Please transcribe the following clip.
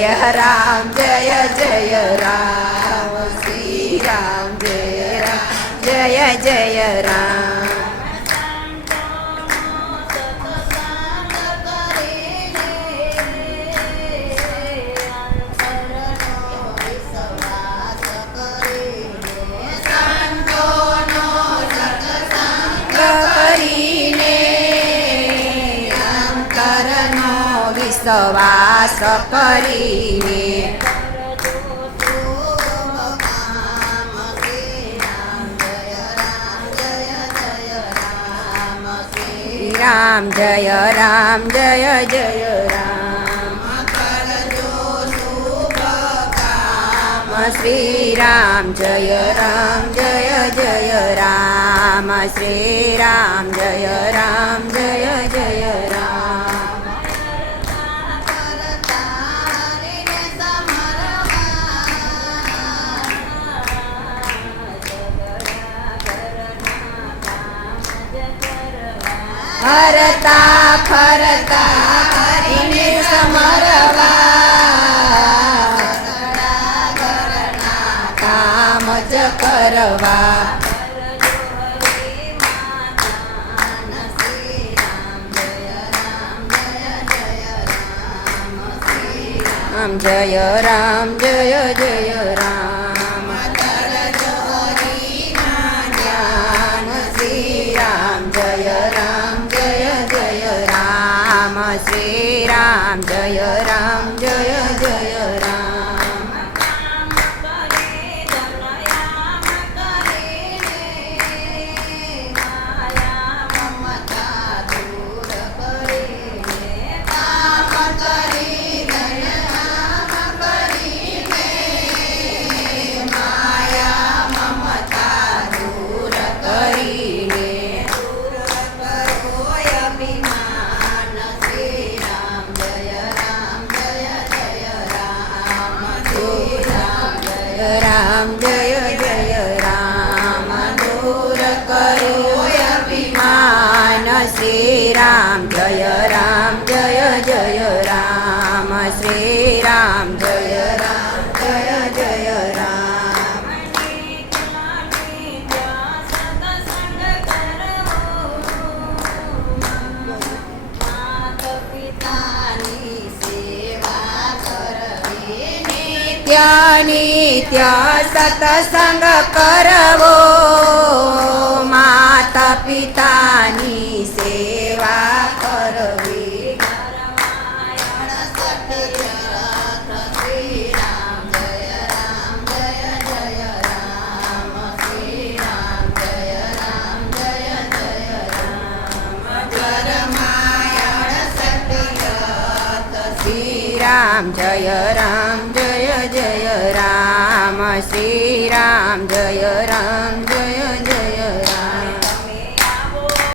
जय राम जय जय राम श्री राम जय जय राम विश्वास करीने राम जय राम जय जय राम श्री राम जय जय राम श्री राम जय जय राम हरता फरता हरिने समरवा काम ज करवा राम जय राम जय जय राम श्री राम जय राम श्री राम जय जय राम राम जय जय राम दूर करो अभिमान श्री राम जय जय राम श्री राम जय जय राम नित्य सत्संग करवो माता पितानी सेवा करवी राम जय जय राम श्री राम जय